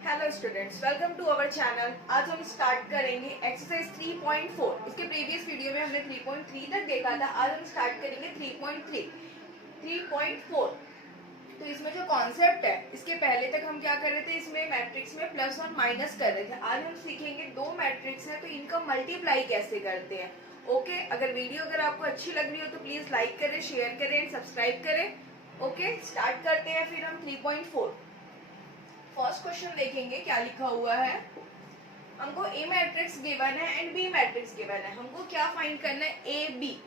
Hello students, welcome to our channel. आज हम start करेंगे एक्सरसाइज 3.4। इसके प्रीवियस वीडियो में हमने 3.3 तक देखा था। आज हम स्टार्ट करेंगे 3.4। तो इसमें जो कॉन्सेप्ट है, इसके पहले तक हम क्या कर रहे थे, इसमें मैट्रिक्स में प्लस और माइनस कर रहे थे। आज हम सीखेंगे दो मैट्रिक्स है तो इनका मल्टीप्लाई कैसे करते हैं। ओके, अगर आपको अच्छी लग रही हो तो प्लीज लाइक करें, शेयर करें एंड सब्सक्राइब करें। ओके, स्टार्ट करते हैं फिर हम 3.4। फर्स्ट क्वेश्चन देखेंगे क्या लिखा हुआ है। हमको ए मैट्रिक्स गिवन है एंड बी मैट्रिक्स गिवन है। हमको क्या फाइंड करना है, ए बी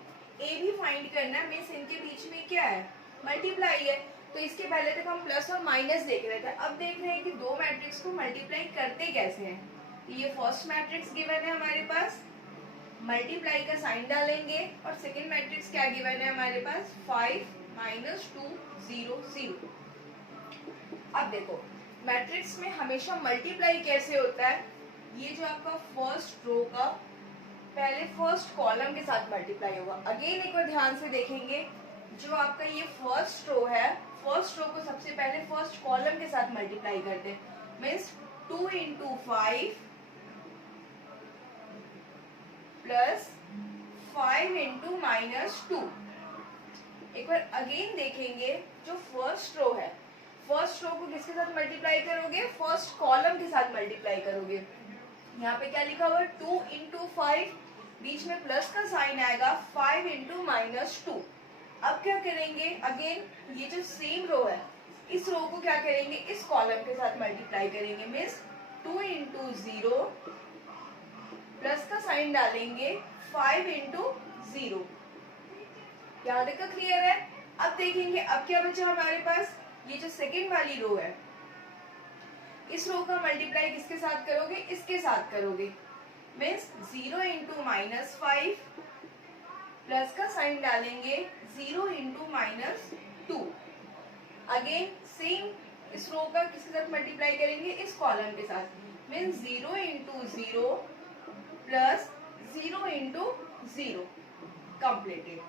फाइंड करना है। मीन्स इनके बीच में क्या है, मल्टीप्लाई है। तो इसके पहले तक हम प्लस और माइनस देख रहे थे, अब देख रहे हैं कि दो मैट्रिक्स को मल्टीप्लाई करते कैसे हैं। तो ये फर्स्ट मैट्रिक्स गिवन है हमारे पास, मल्टीप्लाई का साइन डालेंगे। और सेकेंड मैट्रिक्स क्या गिवन है हमारे पास, 5 - 2 0 0। अब देखो मैट्रिक्स में हमेशा मल्टीप्लाई कैसे होता है। ये जो आपका फर्स्ट रो का पहले फर्स्ट कॉलम के साथ मल्टीप्लाई होगा। अगेन एक बार ध्यान से देखेंगे, जो आपका ये फर्स्ट रो है, फर्स्ट रो को सबसे पहले फर्स्ट कॉलम के साथ मल्टीप्लाई करते हैं। Means 2 × 5 plus 5 × -2। एक बार अगेन देखेंगे, जो फर्स्ट रो है, फर्स्ट रो को किसके साथ मल्टीप्लाई करोगे, फर्स्ट कॉलम के साथ मल्टीप्लाई करोगे। यहाँ पे क्या लिखा हुआ है, 2 × 5, बीच में प्लस का साइन आएगा, 5 × -2। अब क्या करेंगे, अगेन ये जो सेम रो है, इस रो को क्या करेंगे, इस कॉलम के साथ मल्टीप्लाई करेंगे। मीन्स 2 × 0 प्लस का साइन डालेंगे, 5 × 0। यहाँ तक क्लियर है। अब देखेंगे अब क्या बचा हमारे पास, ये जो सेकेंड वाली रो है, इस रो का मल्टीप्लाई किसके साथ करोगे, इसके साथ करोगे। मीन्स 0 × -5 प्लस का साइन डालेंगे, 0 × -2। अगेन सेम इस रो का किसके साथ मल्टीप्लाई करेंगे, इस कॉलम के साथ। Means 0 × 0 plus 0 × 0 completed.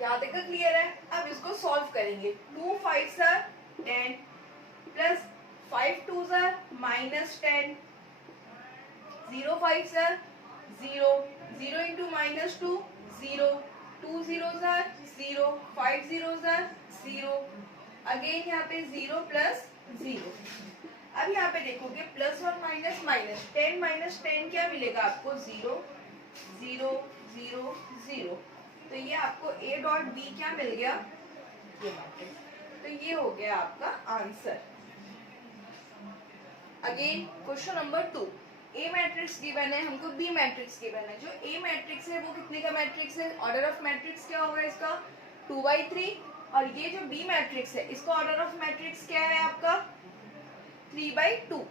यहाँ तक क्लियर है। अब इसको सॉल्व करेंगे। 2 5 10 प्लस 5 2 -10, 0 5 0 0 × -2 0, 2 0 0, 5 0 0। अगेन यहाँ पे 0 प्लस 0। अब यहाँ पे देखोगे प्लस और माइनस माइनस, 10 - 10 क्या मिलेगा आपको, 0 0 0 0। तो ये आपको ए डॉट बी क्या मिल गया, ये मैट्रिक्स। तो ये हो गया आपका आंसर। अगेन क्वेश्चन नंबर 2, ए मैट्रिक्स गिवन है, हमको बी मैट्रिक्स गिवन है। जो ए मैट्रिक्स है वो कितने का मैट्रिक्स है, ऑर्डर ऑफ मैट्रिक्स क्या होगा इसका, 2/3। और ये जो बी मैट्रिक्स है, इसका ऑर्डर ऑफ मैट्रिक्स क्या है आपका, 3/2।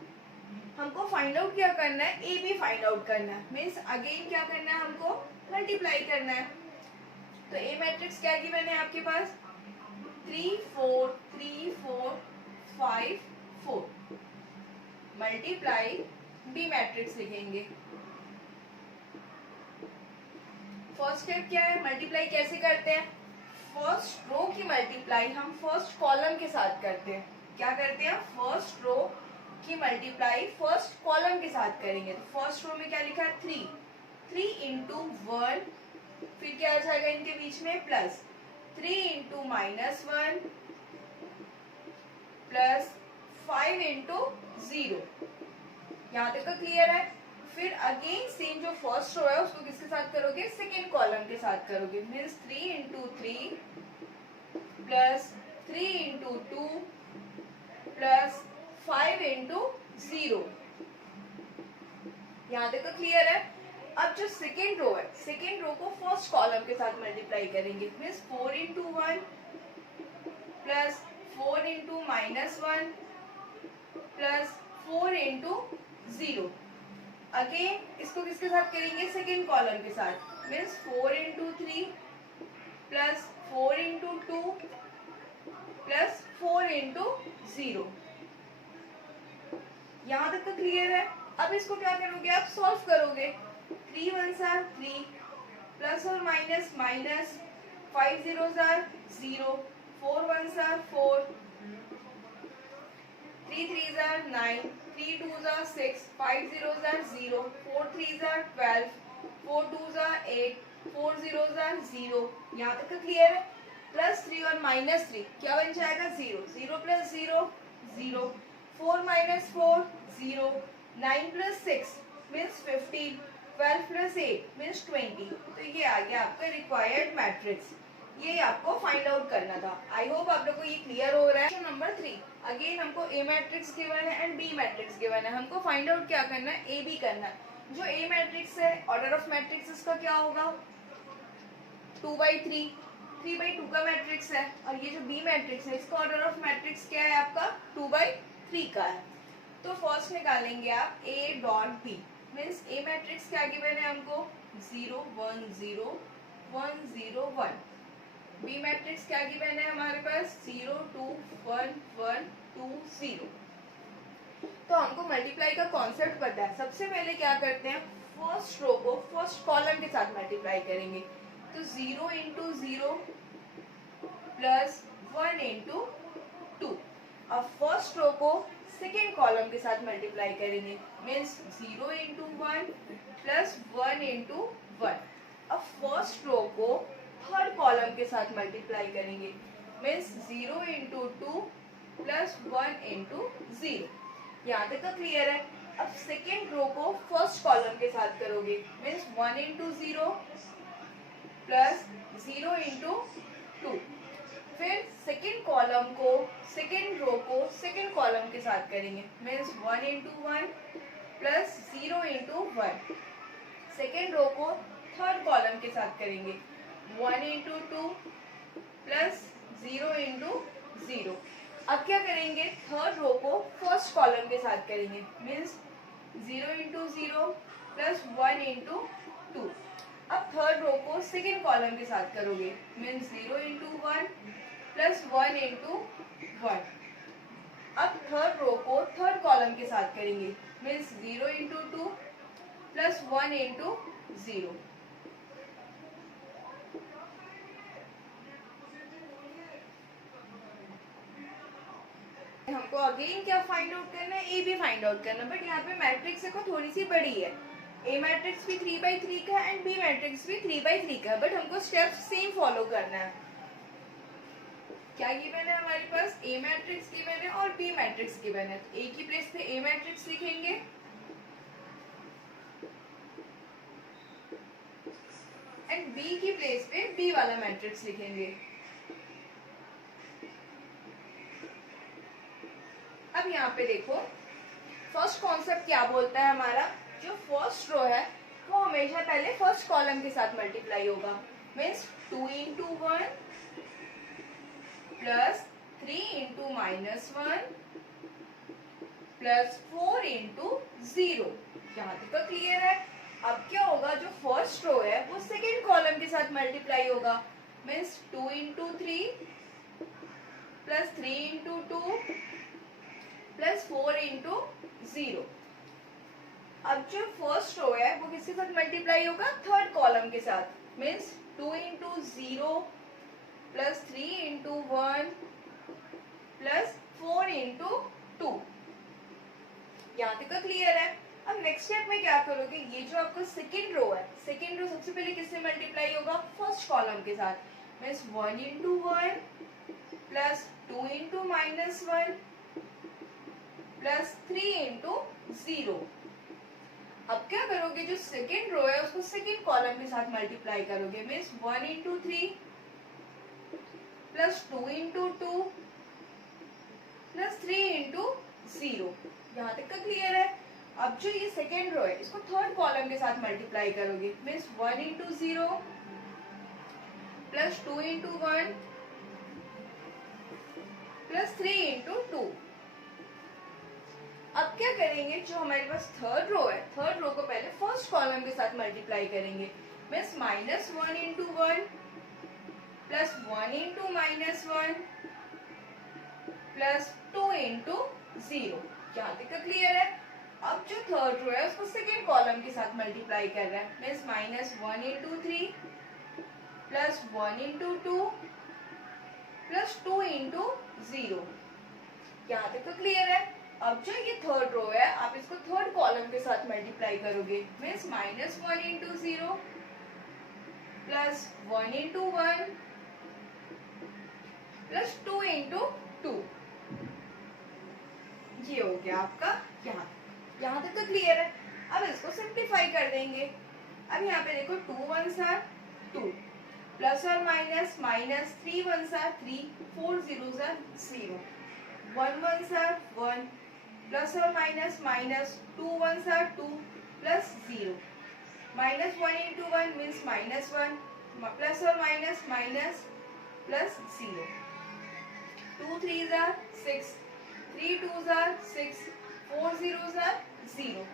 हमको फाइंड आउट क्या करना है, ए बी फाइंड आउट करना है। मीन्स अगेन क्या करना है, हमको मल्टीप्लाई करना है। तो ए मैट्रिक्स क्या गिवन है आपके पास, 3 4 3 4 5 4। मल्टीप्लाई बी मैट्रिक्स लिखेंगे। फर्स्ट स्टेप क्या है, मल्टीप्लाई कैसे करते हैं, फर्स्ट रो की मल्टीप्लाई हम फर्स्ट कॉलम के साथ करते हैं। क्या करते हैं, फर्स्ट रो की मल्टीप्लाई फर्स्ट कॉलम के साथ करेंगे। तो फर्स्ट रो में क्या लिखा है, 3 × 1, फिर क्या आ जाएगा इनके बीच में प्लस, 3 × -1 प्लस 5 × 0। यहाँ तक का क्लियर है। फिर अगेन सेम जो फर्स्ट रो है उसको किसके साथ करोगे, सेकेंड कॉलम के साथ करोगे। Means 3 × 3 plus 3 × 2 plus 5 × 0। यहाँ तक का क्लियर है। अब जो सेकेंड रो है, सेकेंड रो को फर्स्ट कॉलम के साथ मल्टीप्लाई करेंगे। Means 4 × 1 plus 4 × -1 plus 4 × 0। अगेन इसको किसके साथ करेंगे, सेकेंड कॉलम के साथ। Means 4 × 3 plus 4 × 2 plus 4 × 0। यहाँ तक तो क्लियर है। अब इसको क्या करोगे, आप सॉल्व करोगे। 3 1s are 3 प्लस और minus minus, 5 0s are 0, 4 1s are 4, 3 3s are 9, 3 2s are 6, 5 zeros are 0, 4 3s are 12, 4 2s are 8, 4 zeros are 0। यहाँ तक का क्लियर है। प्लस 3 और माइनस 3 क्या बन जाएगा 0, 0 plus 0 0, 4 minus 4 0, 9 plus 6 means 15, 12 plus 8 means 20। तो ये आ गया आपका रिक्वायर्ड मैट्रिक्स। ये आपको फाइंड आउट करना था। आई होप आप लोगों को ये क्लियर हो रहा है। क्वेश्चन नंबर 3, अगेन हमको ए मैट्रिक्स गिवन है एंड बी मैट्रिक्स गिवन है। हमको फाइंड आउट क्या करना है, ए बी करना है। जो ए मैट्रिक्स है, ऑर्डर ऑफ मैट्रिक्स इसका क्या होगा 2/3, 3/2 का मैट्रिक्स है। और ये जो बी मैट्रिक्स है, इसका ऑर्डर ऑफ मैट्रिक्स क्या है आपका 2/3 का है। तो फर्स्ट निकालेंगे आप A dot B, means A matrix क्या गिवन है हमको 0 1 0 1 0 1। बी मैट्रिक्स क्या गिवन है हमारे पास 0 2 1 1 2 0। तो हमको मल्टीप्लाई का कॉन्सेप्ट पता है। सबसे पहले क्या करते हैं, फर्स्ट रो को फर्स्ट कॉलम के साथ मल्टीप्लाई करेंगे। तो 0 इंटू 0 प्लस 1 इंटू 2। अब फर्स्ट रो को सेकेंड कॉलम के साथ मल्टीप्लाई करेंगे, मीन्स 0 इंटू 1 प्लस 1 इंटू 1। अब फर्स्ट रो को थर्ड कॉलम के साथ मल्टीप्लाई करेंगे, मीन्स 0 इंटू 2 प्लस 1 इंटू 0। यहाँ तक तो क्लियर है। अब सेकेंड रो को फर्स्ट कॉलम के साथ करोगे, मीन्स 1 इंटू 0 प्लस 0 इंटू 2। फिर सेकेंड कॉलम को सेकेंड रो को सेकेंड कॉलम के साथ करेंगे, means 1 into 1 plus 0 into 1। Second row को थर्ड कॉलम के साथ करेंगे, 1 इंटू 2 प्लस 0 इंटू 0। अब क्या करेंगे, थर्ड रो को फर्स्ट कॉलम के साथ करेंगे, मीन्स 0 इंटू 0 प्लस 1 इंटू 2। अब थर्ड रो को सेकेंड कॉलम के साथ करोगे, मीन्स 0 इंटू 1 प्लस 1 इंटू 1। अब थर्ड रो को थर्ड कॉलम के साथ करेंगे, मीन्स 0 इंटू 2 प्लस 1 इंटू 0। हमको अगेन क्या फाइंड आउट करना है, ए भी फाइंड आउट करना है। बट यहाँ पे मैट्रिक्स देखो थोड़ी सी बड़ी है। ए मैट्रिक्स भी 3/3 का है एंड बी मैट्रिक्स भी 3/3 का है, बट हमको स्टेप सेम फॉलो करना है। क्या गिवन है हमारे पास, ए मैट्रिक्स गिवन है और बी मैट्रिक्स गिवन है। तो ए की प्लेस पे ए मैट्रिक्स लिखेंगे एंड बी की प्लेस पे बी वाला मैट्रिक्स लिखेंगे। अब यहाँ पे देखो फर्स्ट कॉन्सेप्ट क्या बोलता है हमारा, जो फर्स्ट रो है वो हमेशा पहले फर्स्ट कॉलम के साथ मल्टीप्लाई होगा, means 2 into 1 plus 3 into -1 plus 4 into 0। यहाँ तक तो क्लियर है। अब क्या होगा, जो फर्स्ट रो है वो सेकेंड कॉलम के साथ मल्टीप्लाई होगा, means 2 into 3 plus 3 into 2 plus 4 into 0। अब जो फर्स्ट रो है वो किसके साथ मल्टीप्लाई होगा, थर्ड कॉलम के साथ, means 2 into 0 plus 3 into 1 plus 4 into 2। यहाँ तक तो क्लियर है। अब नेक्स्ट स्टेप में क्या करोगे, ये जो आपका सेकेंड रो है, सेकेंड रो सबसे पहले किससे मल्टीप्लाई होगा, फर्स्ट कॉलम के साथ, means 1 into 1 plus 2 into -1 plus 3 into 0। अब क्या करोगे, जो सेकेंड रो है उसको सेकेंड कॉलम के साथ मल्टीप्लाई करोगे, means 1 into 3 plus 2 into 2 plus 3 into 0। यहाँ तक का क्लियर है। अब जो ये सेकेंड रो है इसको थर्ड कॉलम के साथ मल्टीप्लाई करोगे, means 1 into 0 plus 2 into 1 plus 3 into 2। अब क्या करेंगे, जो हमारे पास थर्ड रो है, थर्ड रो को पहले फर्स्ट कॉलम के साथ मल्टीप्लाई करेंगे, means -1 into 1 plus 1 into -1 plus 2 into 0। यहाँ तक का क्लियर है। अब जो थर्ड रो है उसको सेकेंड कॉलम के साथ मल्टीप्लाई कर रहा है, means -1 into 3 plus 1 into 2 plus 2 into 0। यहाँ तक तो क्लियर है। अब जो ये थर्ड रो है आप इसको थर्ड कॉलम के साथ मल्टीप्लाई करोगे, means -1 into 0 plus 1 into 1 plus 2 into 2। ये हो गया आपका यहाँ तक तो क्लियर है। अब इसको सिंप्लीफाई कर देंगे। अब यहाँ पे देखो 2 1s आर 2 प्लस और minus minus 3 1s are 3 4 0s are 0 1 1s are 1 plus और minus minus 2 1s are 2 plus 0 -1 into 1 means -1 plus और minus minus plus 0 2 3s are 6 3 2s are 6 4 0s are 0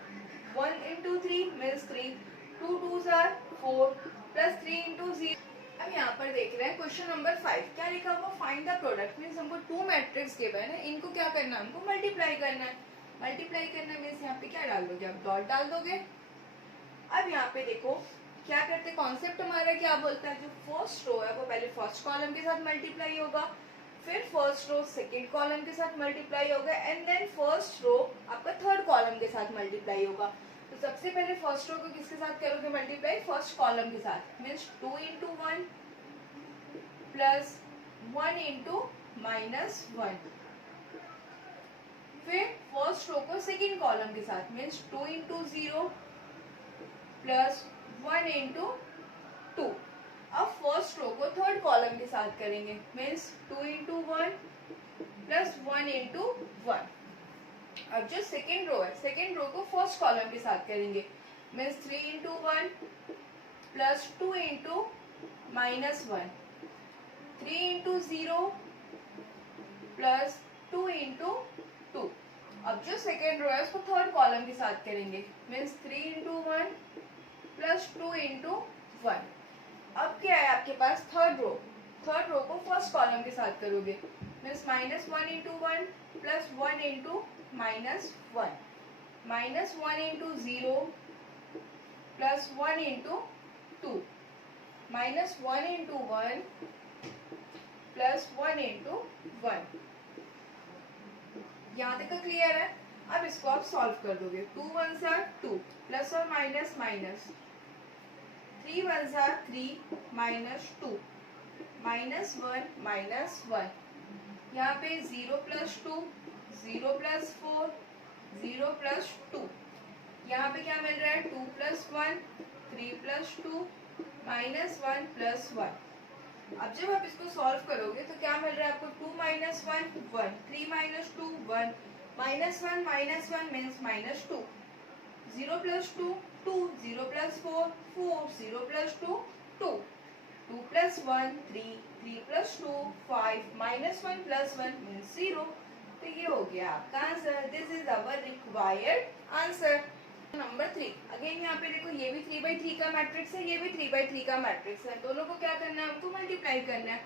1 into 3 means 3 2 2s are 4 plus 3 into 0। अब यहाँ पर देख रहे हैं question number 5 क्या लिखा हुआ, फाइंड द प्रोडक्ट मीन्स हमको 2 मैट्रिक्स गिवन है, इनको क्या करना है, हमको मल्टीप्लाई करना है। मल्टीप्लाई करना मीन्स यहाँ पे क्या डाल दोगे, आप डॉट डाल दोगे। अब यहाँ पे देखो क्या करते, कॉन्सेप्ट हमारा क्या बोलता है, जो फर्स्ट रो है वो पहले फर्स्ट कॉलम के साथ मल्टीप्लाई होगा, फिर फर्स्ट रो सेकेंड कॉलम के साथ मल्टीप्लाई होगा एंड देन फर्स्ट रो आपका थर्ड कॉलम के साथ मल्टीप्लाई होगा। तो सबसे पहले फर्स्ट रो को किसके साथ करोगे मल्टीप्लाई, फर्स्ट कॉलम के साथ, मीन्स 2 इंटू 1 प्लस 1 इंटू -1। फिर फर्स्ट रो को सेकेंड कॉलम के साथ, मीन्स 2 इंटू 0 प्लस 1 इंटू 2। अब फर्स्ट रो को थर्ड कॉलम के साथ करेंगे, मीन्स 2 इंटू 1 प्लस 1 इंटू 1। अब जो सेकेंड रो है सेकेंड रो को फर्स्ट कॉलम के साथ करेंगे, means 3 into 1 plus 2 into -1 3 into 0 plus 2 into 2। अब जो सेकेंड रो है उसको थर्ड कॉलम के साथ करेंगे, मीन्स 3 इंटू 1 प्लस 2 इंटू 1। अब क्या है आपके पास थर्ड रो को फर्स्ट कॉलम के साथ करोगे, means -1 into 1 plus 1 into -1 -1 into 0 plus 1 into 2 -1 into 1 plus 1 into 1। यहाँ तक क्लियर है। अब इसको आप सॉल्व कर दोगे, 2 1s आर 2 प्लस और minus minus 3 1s are 3 minus 2 -1 यहाँ पे 0 प्लस 2 0 प्लस 4 0 प्लस 2। यहाँ पे क्या मिल रहा है 2 प्लस 1 3 प्लस 2 -1 प्लस 1। अब जब आप इसको सॉल्व करोगे तो क्या मिल रहा है आपको 2 minus 1 1 3 minus 2 1 -1 means -2 0 plus 2 2 0 plus 4 4 0 plus 2 2 2 plus 1 3 3 plus 2 5 -1 plus 1 means 0। तो ये हो गया आपका answer. This is our required answer. Number 3 again यहाँ पे देखो ये भी 3/3 का मैट्रिक्स है, ये भी 3/3 का मैट्रिक्स है, दोनों को क्या करना है हमको मल्टीप्लाई करना है।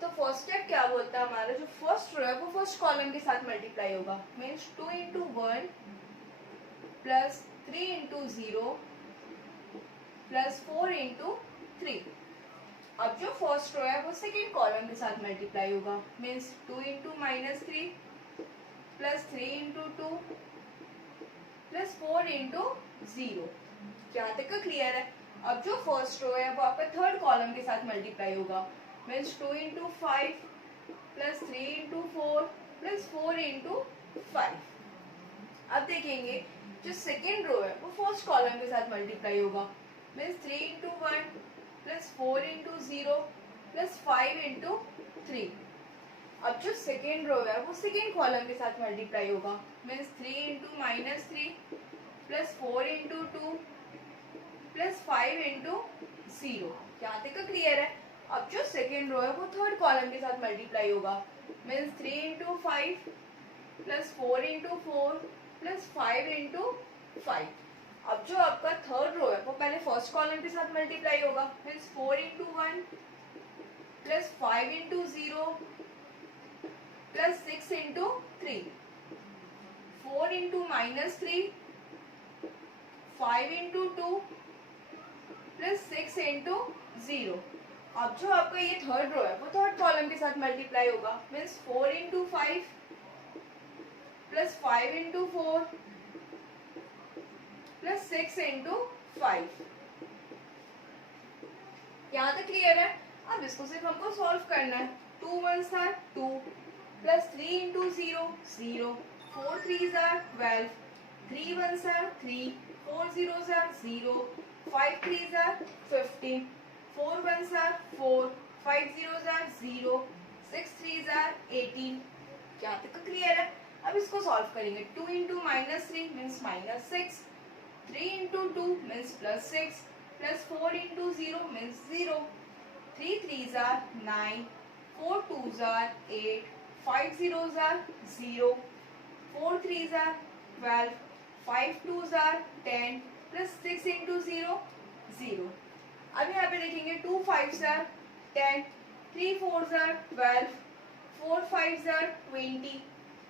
तो फर्स्ट स्टेप क्या बोलता है हमारा, जो फर्स्ट रो है वो फर्स्ट कॉलम के साथ मल्टीप्लाई होगा, means 2 into 1 plus 3 into 0 plus 4 into 3। अब जो फर्स्ट रो है वो सेकेंड कॉलम के साथ मल्टीप्लाई होगा, means 2 into -3 plus 3 into 2 plus 4 into 0। यहाँ तक का क्लियर है। अब जो फर्स्ट रो है वो आपका थर्ड कॉलम के साथ मल्टीप्लाई होगा, means 2 into 5 plus 3 into 4 plus 4 into 5। अब देखेंगे जो सेकेंड रो है वो फर्स्ट कॉलम के साथ मल्टीप्लाई होगा, means 3 into 1 plus 4 into 0 plus 5 into 3। अब जो सेकेंड रो है वो सेकेंड कॉलम के साथ मल्टीप्लाई होगा, means 3 into -3 plus 4 into 2 plus 5 into 0। यहाँ तक क्लियर है। अब जो सेकेंड रो है वो थर्ड कॉलम के साथ मल्टीप्लाई होगा, means 3 into 5 plus 4 into 4 plus 5 into 5। अब जो आपका थर्ड रो है वो पहले फर्स्ट कॉलम के साथ मल्टीप्लाई होगा, means 4 into 1 plus 5 into 0 plus 6 into 3 4 into -3 5 into 2 plus 6 into 0। अब जो आपका ये थर्ड रो है वो थर्ड कॉलम के साथ मल्टीप्लाई होगा, means 4 into 5 plus 5 into 4 plus 6 into 5। यहाँ तक क्लियर है। अब इसको सिर्फ हमको सॉल्व करना है। 2 1s are 2 plus 3 into 0 0, 4 3s are 12, 3 1s are 3, 4 0s are 0, 5 3s are 15, 4 1s are 4, 5 0s are 0, 6 3s are 18। यहाँ तक क्लियर है। अब इसको सॉल्व करेंगे। 2 into minus 3 means minus 6, 3 into 2 means plus 6, plus 4 into 0 means 0, 3 3s are 9, 4 2s are 8, 5 zeros are 0, 4 3s are 12, 5 2s are 10, plus 6 into 0 0। अब यहाँ पे देखेंगे 2 5s are 10, 3 4s are 12, 4 5s are 20।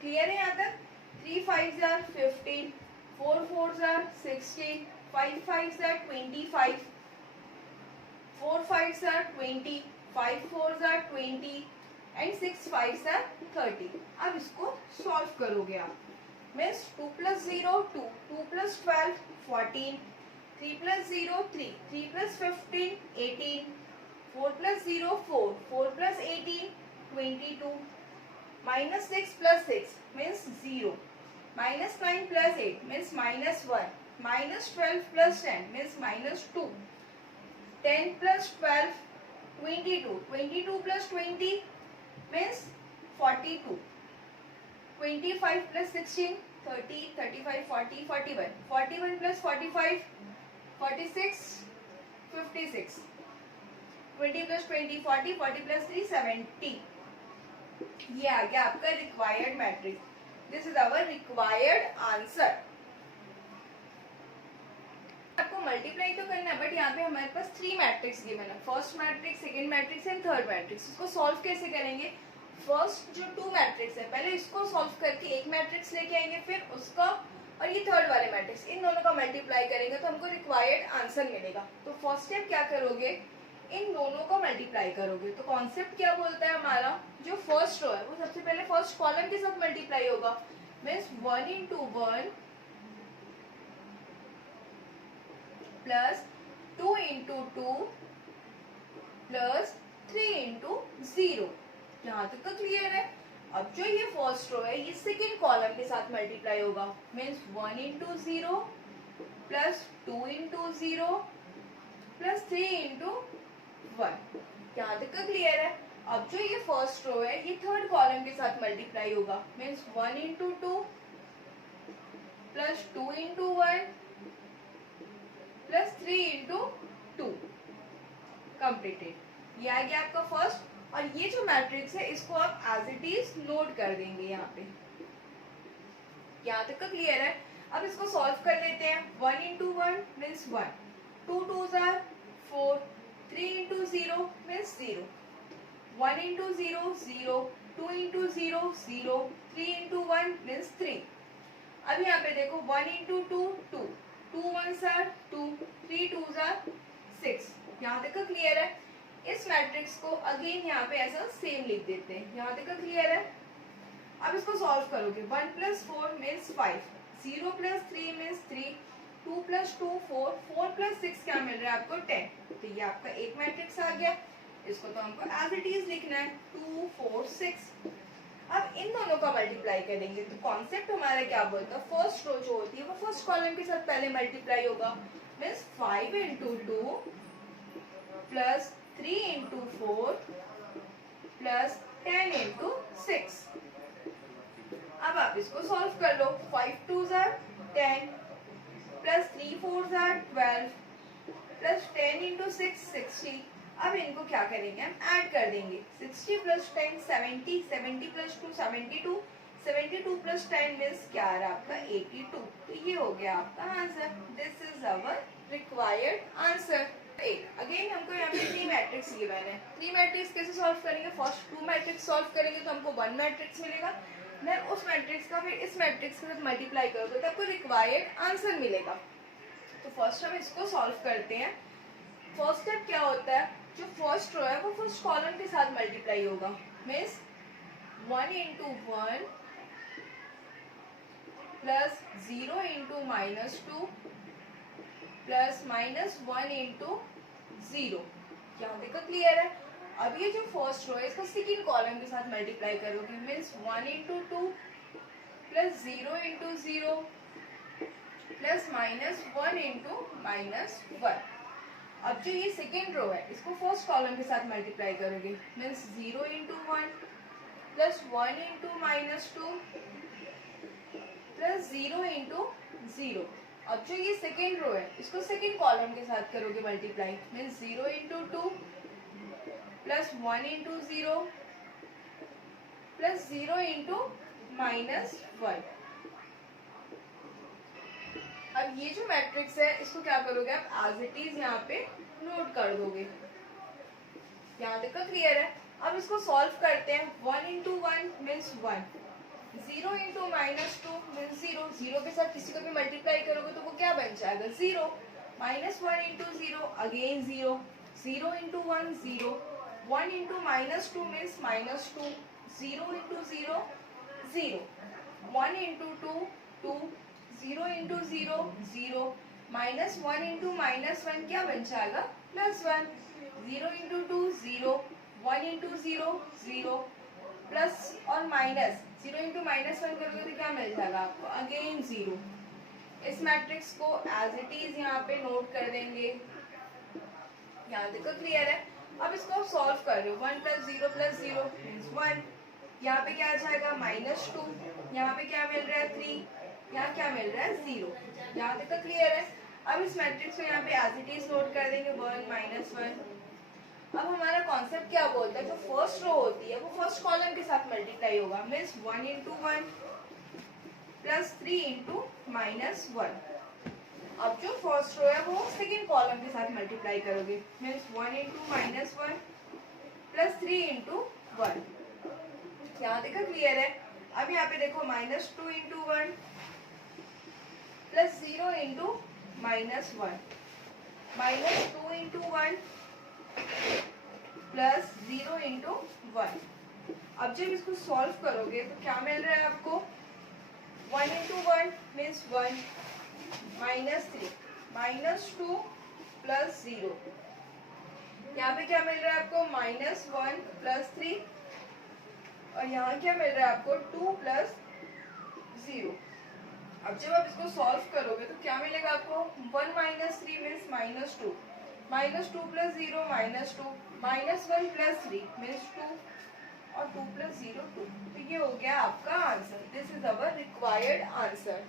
Clear है यहाँ तक? 3 5s are 15, 4 4s are 16, 5 5s are 25, 4 5s are 20, 5 4s are 20 and 6 5s are 30। अब इसको solve करोगे आप। Means 2 plus 0 2, 2 plus 12 14, 3 plus 0 3, 3 plus 15 18, 4 plus 0 4, 4 plus 18 22, minus 6 plus 6 means 0, minus 9 plus 8 means minus 1, minus 12 plus 10 means minus 2, 10 plus 12 22, 22 plus 20 means 42, 25 plus 16 30, 35 40 41, 41 plus 45 46, 56, 20 plus 20 40, 40 plus 3 70। ये आ गया आपका required matrix. This is our required answer. आपको multiply तो करना है, but यहाँ पे हमारे पास 3 मैट्रिक्स गिवन है। First matrix, second matrix and third matrix. इसको सॉल्व कैसे करेंगे? फर्स्ट जो 2 मैट्रिक्स है पहले इसको सॉल्व करके एक मैट्रिक्स लेके आएंगे, फिर उसका और ये थर्ड वाले मैट्रिक्स, इन दोनों का मल्टीप्लाई करेंगे तो हमको रिक्वायर्ड आंसर मिलेगा। तो फर्स्ट स्टेप क्या करोगे? इन दोनों को मल्टीप्लाई करोगे। तो कॉन्सेप्ट क्या बोलता है हमारा? जो फर्स्ट रो है वो सबसे पहले फर्स्ट कॉलम के साथ मल्टीप्लाई होगा। Means 1 into 1 plus 2 into 2 plus 3 into 0। यहाँ तक तो क्लियर है। अब जो ये फर्स्ट रो है ये सेकेंड कॉलम के साथ मल्टीप्लाई होगा। Means 1 into 0 plus 2 into 0 plus 3 into 1। यहाँ तक तो क्लियर है। अब जो ये फर्स्ट रो है ये थर्ड कॉलम के साथ मल्टीप्लाई होगा। Means 1 into 2 plus 2 into 1 plus 3 into 2। Completed. ये आ गया आपका फर्स्ट। और ये जो मैट्रिक्स है इसको आप एज इट इज नोट कर देंगे यहाँ पे। यहाँ तक का क्लियर है। अब इसको सॉल्व कर लेते हैं। 1 into 1 means 1, 2 2s are 4, 3 into 0 means 0, 1 into 0 0, 2 into 0 0, 3 into 1 means 3। अब यहाँ पे देखो 1 into 2 2, 2 1s are 2, 3 2s are 6। यहाँ तक का क्लियर है। इस मैट्रिक्स को अगेन यहाँ पे ऐसा सेम लिख देते हैं। यहाँ तक का क्लियर है। अब इसको सॉल्व करोगे। 1 plus 4 means 5, 0 plus 3 means 3, 2 plus 2 4, 4 plus 6 क्या मिल रहा है आपको? 10। तो ये आपका एक मैट्रिक्स आ गया। इसको तो हमको एज इट इज लिखना है 2 4 6। अब इन दोनों का मल्टीप्लाई करेंगे। तो कॉन्सेप्ट हमारा क्या बोलता है? फर्स्ट रो जो होती है वो फर्स्ट कॉलम के साथ पहले मल्टीप्लाई होगा। Means 5 into 2 plus 3 into 4 plus 10 into 6। अब आप इसको सॉल्व कर लो। 5 2s are 10 plus 3 4s are 12 plus 10 into 6 60। अब इनको क्या करेंगे? हम ऐड कर देंगे। 60 प्लस 10 70, 70 प्लस 2 72, 72 प्लस 10 मीन्स क्या आ रहा है आपका? 82। तो ये हो गया आपका answer. This is our required answer. Again हमको यहाँ पे 3 मैट्रिक्स गिवन है। 3 मैट्रिक्स कैसे सॉल्व करेंगे? फर्स्ट 2 मैट्रिक्स सॉल्व करेंगे तो हमको 1 मैट्रिक्स मिलेगा। देन उस मैट्रिक्स का फिर इस मैट्रिक्स के साथ मल्टीप्लाई करोगे तो आपको रिक्वायर्ड आंसर मिलेगा। तो फर्स्ट हम इसको सॉल्व करते हैं। फर्स्ट स्टेप क्या होता है? जो फर्स्ट रो है वो फर्स्ट कॉलम के साथ मल्टीप्लाई होगा। Means 1 into 1 plus 0 into -2 plus -1 into 0। यहाँ देखो क्लियर है। अब ये जो फर्स्ट रो है इसको सेकेंड कॉलम के साथ मल्टीप्लाई करोगे, means 1 into 2 plus 0 into 0 plus -1 into -1। अब जो ये सेकेंड रो है इसको फर्स्ट कॉलम के साथ मल्टीप्लाई करोगे, means 0 into 1 plus 1 into -2 plus 0 into 0। अब जो ये सेकेंड रो है इसको सेकेंड कॉलम के साथ करोगे multiply, means 0 into 2 plus 1 into 0 plus 0 into -1। अब ये जो मैट्रिक्स है इसको क्या करोगे आप एज इट इज यहाँ पे नोट कर दोगे। यहाँ तक क्लियर है। अब इसको सॉल्व करते हैं। 1 इंटू 1 मीन्स 1, 0 इंटू -2 मीन्स 0, 0 के साथ किसी को भी मल्टीप्लाई करोगे तो वो क्या बन जाएगा 0, -1 into 0 again 0, 0 into 1 0, 1 into -2 means -2, 0 into 0 0, 1 into 2 2, 0 into 0 0, -1 into -1 क्या बन जाएगा +1, 0 इंटू 2 0, 1 इंटू 0 0 प्लस और माइनस 0 इंटू -1 करोगे तो क्या मिल जाएगा आपको अगेन 0। इस मैट्रिक्स को एज इट इज यहाँ पे नोट कर देंगे। यहाँ देखो क्लियर है। अब इसको सॉल्व कर रहे हो, 1 प्लस 0 प्लस 0 मीन्स 1, यहाँ पे क्या आ जाएगा -2, यहाँ पे क्या मिल रहा है 3, यहाँ क्या मिल रहा है 0। यहाँ तक क्लियर है। अब इस मैट्रिक्स को यहाँ पे एज इट इज नोट कर देंगे 1 -1। अब हमारा कॉन्सेप्ट क्या बोलता है, जो फर्स्ट रो होती है वो फर्स्ट कॉलम के साथ मल्टीप्लाई होगा, मीन्स 1 इंटू 1 प्लस 3 इंटू -1। अब जो फर्स्ट रो है वो सेकेंड कॉलम के साथ मल्टीप्लाई करोगे, मीन्स 1 इंटू -1 प्लस 3 इंटू 1। यहाँ देखो क्लियर है। अब यहाँ पे देखो -2 into 1 plus 0 into -1, -2 into 1 plus 0 into 1। अब जब इसको सॉल्व करोगे तो क्या मिल रहा है आपको 1 इंटू 1 मीन्स 1, -3 -2 प्लस 0। यहाँ पे क्या मिल रहा है आपको -1 प्लस 3 और यहाँ क्या मिल रहा है आपको 2 प्लस 0। अब जब आप इसको सॉल्व करोगे तो क्या मिलेगा आपको 1 -3 मीन्स -2, -2 प्लस 0 -2, -1 प्लस 3 मीन्स 2 और 2 प्लस 0 2। तो ये हो गया आपका answer. This is our required answer.